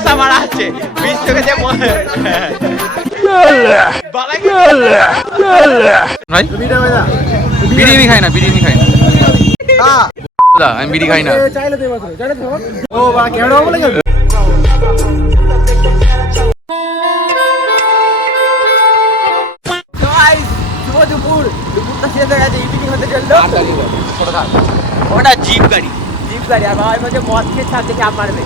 মশা মারা আছে বীজ থেকে যে ভাই বিড়ি আমি খাই না, বিড়ি আমি খাই না। আমি বিড়ি খাই না। দুপুরটা শেষ হয়ে গেছে, ইভিনিং হতে চললো। ওটা জিপ গাড়ি, জিপ গাড়ি। আর বাবার মধ্যে মদ খেয়ে ছাদ থেকে আপ মারবে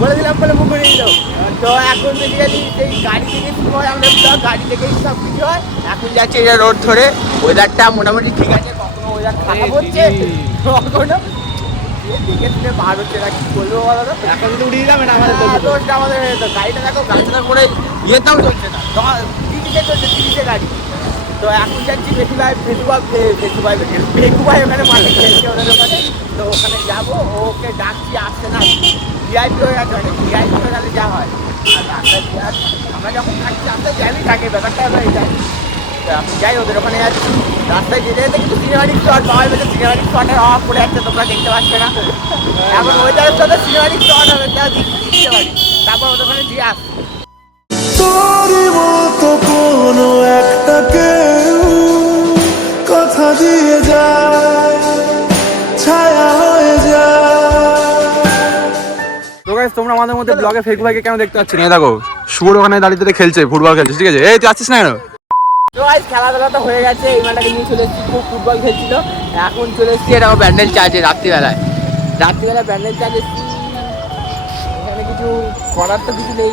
বলে দিলাম বলে মুখ করে দিল। তো এখন বেসিক্যালি সেই গাড়ি থেকে শুরু হয়, আমরা গাড়ি থেকেই সব কিছু হয়। এখন যাচ্ছে এটা রোড ধরে, ওয়েদারটা মোটামুটি ঠিক আছে। কখনো ওয়েদার খারাপ হচ্ছে, কখনো দেখে শুনে বার হচ্ছে না। কি বলবো বলো তো, এখন যদি উড়িয়ে যাবে না আমাদের আমাদের গাড়িটা দেখো গাড়িটা করে ইয়েটাও চলছে না, 30-এ চলছে, 30-এ গাড়ি। তো এখন যাচ্ছি বেকুবাই ওখানে মালিক খেলছে ওদের ওখানে। তো ওখানে যাবো, ওকে ডাকছি আসছে না, ভিআইপি হয়ে গেছে অনেক। ভিআইপি হয়ে গেলে যা হয়। আর আমরা যখন থাকি রাস্তায় জ্যামই থাকে, ব্যাপারটা হয়ে যায়। তো আপনি যাই ওদের ওখানে যাচ্ছি, রাস্তায় যেতে যেতে কিন্তু সিনেমাটিক শট পাওয়া যাবে। সিনেমাটিক শটের অফ করে যাচ্ছে, তোমরা দেখতে পাচ্ছ না। এখন ওইটার সাথে সিনেমাটিক শট হবে, তা দিতে পারি। তারপর ওদের ওখানে দিয়ে আসছে। তোরই মতো কোনো একটা কেউ কথা দিয়ে যায়, ছায়া হয়ে যায়। তো গাইস, তোমরা আমাদের মধ্যে ব্লগে ফেক ভাইকে কেন দেখতে পাচ্ছ না? দেখো শুয়োর ওখানে দাঁড়িয়ে খেলছে, ফুটবল খেলছে, ঠিক আছে? এই তুই আসছিস না কেন? তো গাইস, খেলাধুলা তো হয়ে গেছে। এই মাঠটাকে নিয়ে চলে এসেছি, খুব ফুটবল খেলছিল। এখন চলে এসেছি এটা ব্যান্ডেল চার্জে। রাত্রিবেলায় ব্যান্ডেল চার্জ এসেছি। এখানে কিছু করার তো কিছু নেই,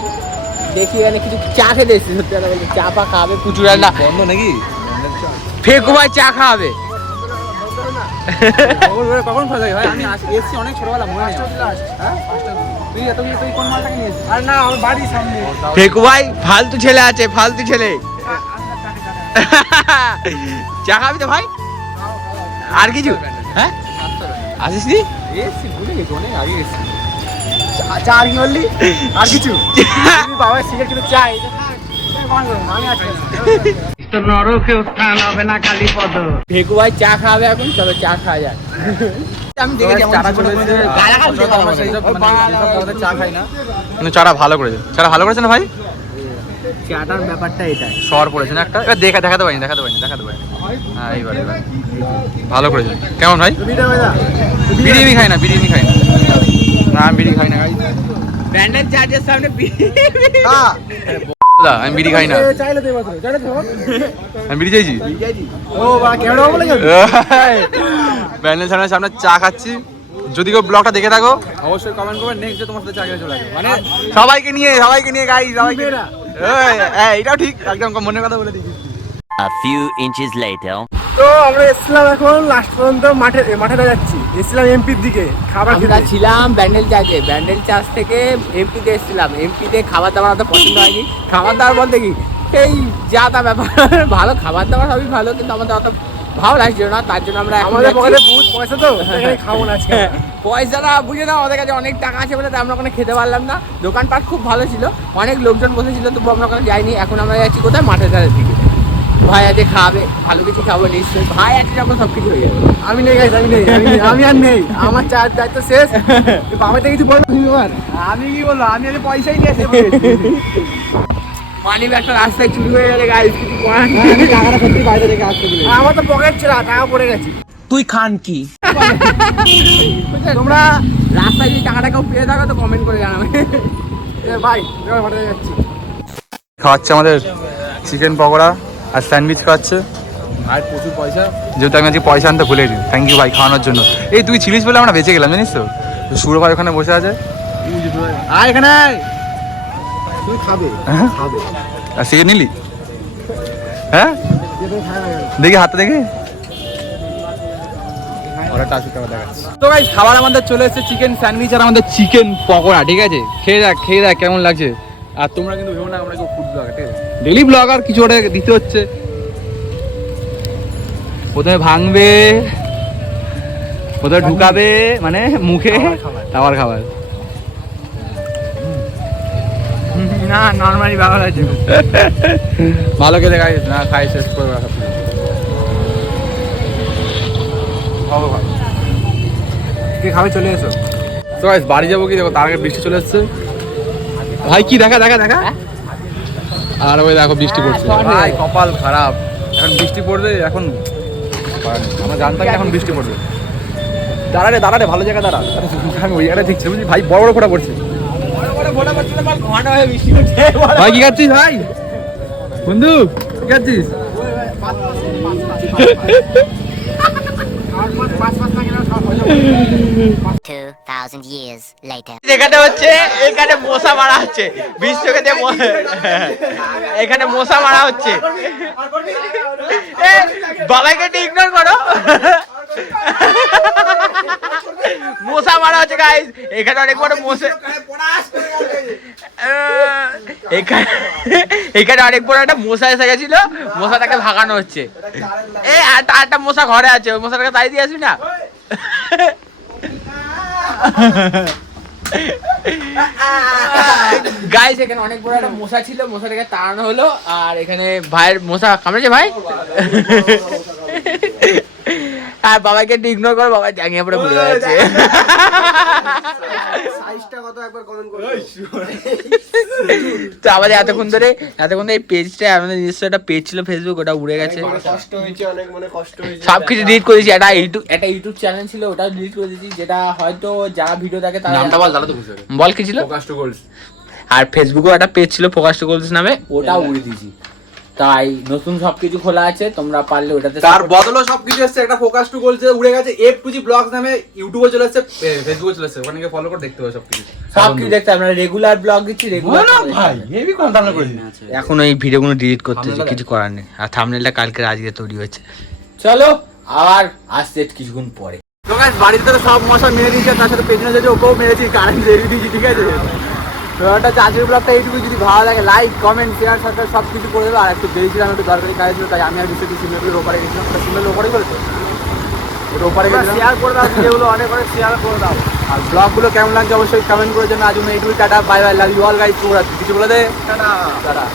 দেখি এখানে কিছু চা খেতে এসেছি। সত্যি কথা বলছি, চা পা খাবে প্রচুর। না বন্ধ নাকি? ফেকু ভাই চা খাওয়াবে। কখন খোলা যায় ভাই? আমি এসেছি অনেক ছোটবেলা, মনে নেই। তুই কোন মালটাকে নিয়েছিস? আর না, আমার বাড়ির সামনে। ফেকু ভাই ফালতু ছেলে আছে, ফালতু ছেলে। চা খাবি তো ভাই? আর কিছু? হ্যাঁ, আসিস নি? এসেছি, ভুলে গেছি, অনেক আগে এসেছি। চা আর কি বললি? আর কিছু? বাবা সিগারেট কিন্তু চাই। আমি আছি তো নরকে উত্থান হবে না কালী পদ। ফেকু ভাই চা খাওয়াবে এখন, চলো চা খাওয়া যাক। আমি দেখেছি চা খাই না, কিন্তু চাটা ভালো করেছে। চাটা ভালো করেছে না ভাই? চাটার ব্যাপারটা এটাই, শহর পড়েছে না একটা। এবার দেখাতে পারিনি। হ্যাঁ, এইবার ভালো করেছে। কেমন ভাই? বিড়ি আমি খাই না, বিড়ি আমি খাই না। না, আমি বিড়ি খাই না। ব্যান্ডেল চার্জের সামনে আমি বিড়ি খাই না, আমি বিড়ি চাইছি। ব্যান্ডেল সামনের সামনে চা খাচ্ছি। যদি কেউ ব্লগটা দেখে থাকো অবশ্যই কমেন্ট করবে, নেক্সট ডে তোমার সাথে চা খেয়ে চলে আসবে। মানে সবাইকে নিয়ে গাই, সবাইকে। এটাও ঠিক, একদম মনের কথা বলে দিচ্ছি। A few inches later. তো আমরা এসছিলাম এখন লাস্ট পর্যন্ত মাঠে যাচ্ছি। এসছিলাম এমপির দিকে খাবার আমরা ছিলাম ব্যান্ডেল চার্জ থেকে এমপিতে এসেছিলাম। এমপিতে খাবার দাবার অত পছন্দ হয়নি। খাবার দাবার বলতে কি, এই যা তা ব্যাপার। ভালো খাবার দাবার সবই ভালো, কিন্তু আমাদের অত ভালো লাগছিল না। তার জন্য আমরা আমাদের পকেটে বহুত পয়সা, তো খাবো না আজকে। পয়সাটা বুঝে না, আমাদের কাছে অনেক টাকা আছে বলে আমরা ওখানে খেতে পারলাম না। দোকানপাট খুব ভালো ছিল, অনেক লোকজন বসেছিল, তবু আমরা ওখানে যাইনি। এখন আমরা যাচ্ছি কোথায়? মাঠের ধারের দিকে। ভাই আছে খাবে, ভালো কিছু খাবো নিশ্চয়ই। ভাই আছে যখন সব কিছু হয়ে যাবে। আমি নেই গাইস, আমি আর নেই। আমার চার দায়িত্ব শেষ। বাবা থেকে কিছু বলবো? আমি কি বলবো, আমি আগে পয়সাই নিয়ে এসে মানি ব্যাগটা রাস্তায় চুরি হয়ে গেলে গাইস কিছু করার নেই। টাকাটা সত্যি বাইরে থেকে আসতে বলে আমার তো পকেট ছিল, টাকা পড়ে গেছে। তুই খান কি? তোমরা রাস্তায় যদি টাকাটা কেউ পেয়ে থাকো তো কমেন্ট করে জানাবে। ভাই হোটেলে যাচ্ছি। খাওয়াচ্ছে আমাদের চিকেন পকোড়া আর স্যান্ডউইচ খাওয়াচ্ছে ভাই। প্রচুর পয়সা, যেহেতু আমি আজকে পয়সা আনতে ভুলে গেছি। থ্যাংক ইউ ভাই খাওয়ানোর জন্য। এই তুই ছিলিস বলে আমরা বেঁচে গেলাম, জানিস তো? সুর ভাই ওখানে বসে আছে। আর এখানে তুই খাবে আর সিগারেট নিলি? হ্যাঁ, দেখি হাতটা দেখি। তো গাইস, খাবার আমাদের চলে এসেছে, চিকেন স্যান্ডউইচ আর আমাদের চিকেন পকোড়া। ঠিক আছে, খেয়ে দেখ কেমন লাগছে। আর তোমরা কিন্তু ভেবো না আমরা কেউ ফুড ব্লগার, ঠিক আছে? ডেলি ব্লগার, কিছু ওটা দিতে হচ্ছে। প্রথমে ভাঙবে, প্রথমে ঢুকাবে মানে মুখে, তারপর খাবার। না, নর্মালি ভালো লাগছে। ভালো খেতে খাই না, খাই শেষ করে রাখা কে খাবে? চলে এসো। তো গাইস বাড়ি যাবো কি দেখো, তার আগে বৃষ্টি চলে এসছে ভাই। কি দেখা দেখা দেখা, আর ওই দেখো বৃষ্টি পড়ছে ভাই, কপাল খারাপ। এখন বৃষ্টি পড়বে, এখন আমরা জানতাম এখন বৃষ্টি পড়বে। দাঁড়ারে ভালো জায়গা দাঁড়া, আমি ওই জায়গাটা ঠিক ছিল বুঝলি ভাই, বড় বড় ফোঁটা পড়ছে ভাই। কি খাচ্ছিস ভাই বন্ধু, কি খাচ্ছিস? 2,000 years later. এখানে হচ্ছে, এখানে মশা মারা হচ্ছে, বিশ্বকে দিয়ে এখানে মশা মারা হচ্ছে। বাবাকে ইগনোর করো, মশা মারা হচ্ছে গাইস। এখানে অনেক বড় মশা, এখানে অনেক বড় একটা মশা এসে গেছিল, মশাটাকে ভাগানো হচ্ছে। একটা মশা ঘরে আছে, ওই মশাটাকে তাই দিয়ে আসবি না। গাইস এখানে অনেক বড় একটা মশা ছিল, মশাটাকে তাড়ানো হলো। আর এখানে ভাইয়ের মশা কামড়েছে ভাই, আর বাবাকে ইগনোর করো, বাবা জাঙ্গিয়ে পড়ে ঘুরে যাচ্ছে। তো আমাদের এতক্ষণ ধরে এই পেজটা, আমাদের নিজস্ব একটা পেজ ছিল ফেসবুক, ওটা উড়ে গেছে। কষ্ট হয়েছে অনেক, মানে কষ্ট হয়েছে। সবকিছু ডিলিট করেছি। একটা ইউটিউব চ্যানেল ছিল, ওটা ডিলিট করে দিয়েছি, যেটা হয়তো যারা ভিডিও দেখে তারা নামটা বল, দাঁড়া তো বুঝতে হবে। বল কি ছিল। Focus two goals. আর ফেসবুকেও একটা পেজ ছিল ফোকাস টু গোলস নামে, ওটা উড়ে দিয়েছি। তাই নতুন সবকিছু খোলা আছে, তোমরা পারলে ওটাতে তার বদলও সবকিছু এসছে। একটা ফোকাস টু গোলস উড়ে গেছে, F2G ব্লগস নামে ইউটিউবে চলে এসেছে, ফেসবুকে চলে এসেছে, ওখানে গিয়ে ফলো করে দেখতে হবে সবকিছু। সবকিছু দেখতে আমরা রেগুলার ব্লগ দিচ্ছি, রেগুলার ভাই হেভি কন্টেন্ট করে দিচ্ছি। এখন এই ভিডিওগুলো ডিলিট করতেছি, কিছু করার নেই। আর থাম্বনেলটা কালকে আজকে তৈরি হচ্ছে। চলো আবার আসছে কিছুক্ষণ পরে। তো গাইস বাড়িতে তো সব মশা মেরে দিয়েছে, তার সাথে পেছনে যেটা ওকেও মেরেছি, কারেন্ট রেডি দিয়েছি, ঠিক আছে। তো একটা চাষের ব্লগটা এইটুকু, যদি ভালো লাগে লাইক কমেন্ট শেয়ার সাথে সব কিছু করে দেবো। আর একটু বেরিয়েছিলাম, একটু দরকারি কাজ ছিল, তাই আমি আর বিষয়টি সিমেন্টের ওপারে গেছিলাম। সিমেন্টের ওপারে বলেছে ওটা ওপারে গেছিলাম। শেয়ার করে দাও ভিডিওগুলো, অনেক অনেক শেয়ার করে দাও। আর ব্লগগুলো কেমন লাগছে অবশ্যই কমেন্ট করে জানাও। আজ এইটুকু, tata bye bye, love you all guys. কিছু বলে দে, টাটা টাটা।